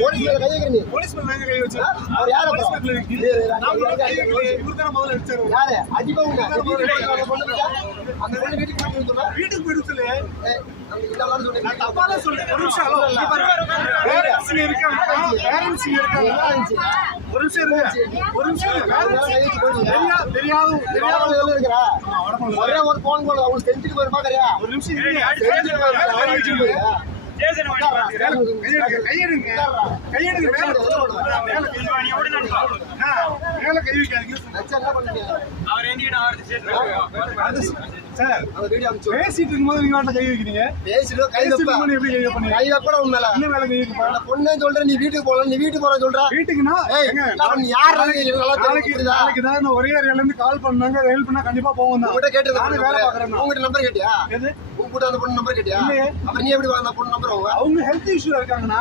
Police மேல கை வைக்கிறீங்க. Police மேல நாங்க கை வச்சோம். அவர் யாரு? போலீஸ் மேல இருக்கு. நாம கை வைக்கல. இவர்தான் முதல்ல அடிச்சாரு. யாரு? அடிபவுங்க. அந்த பொண்ணு வீட்டுக்கு போயிட்டு சொல்றா. வீட்டுக்கு போயிட்டு சொல்லு. இதெல்லாம் சொல்றேன். நான் தப்பால சொல்றேன். ஒரு நிமிஷம் ஹலோ. பேரண்ட்ஸ் இருக்காங்க. பேரண்ட்ஸ் இருக்காங்க. ஒரு நிமிஷம் இருங்க. ஒரு நிமிஷம் தெரியாது இருக்கிறா. ஒரே ஒரு போன் போல அவங்க செஞ்சுட்டு போய் பாக்குறியா? ஒரு நிமிஷம் இருங்க. கையெடுங்க மேல கை வைக்காதீங்க சார். பேசிட்டு இருக்கும்போது நீங்க கை வைக்கிறீங்க. பேசிட்டு கை எப்படி கை வைப்பீங்க? கை கூட உண்மையில என்ன மேல கை வைக்க போறேன்? பொண்ணே சொல்றேன். நீ வீட்டுக்கு போல, நீ வீட்டுக்கு போற சொல்ற. வீட்டுக்குன்னா யார் நாளைக்கு தான் ஒரே ஏரியால இருந்து கால் பண்ணாங்க. ஹெல்ப் பண்ணா கண்டிப்பா போவோம் தான். உங்ககிட்ட கேட்டு நானும் வேலை பாக்குறேன். உங்ககிட்ட நம்பர் கேட்டியா? எது உங்க கூட அந்த பொண்ணு நம்பர் கேட்டியா? அப்புறம் நீ எப்படி அந்த பொண்ணு நம்பர் அவங்க ஹெல்த் இஷ்யூ இருக்காங்கண்ணா.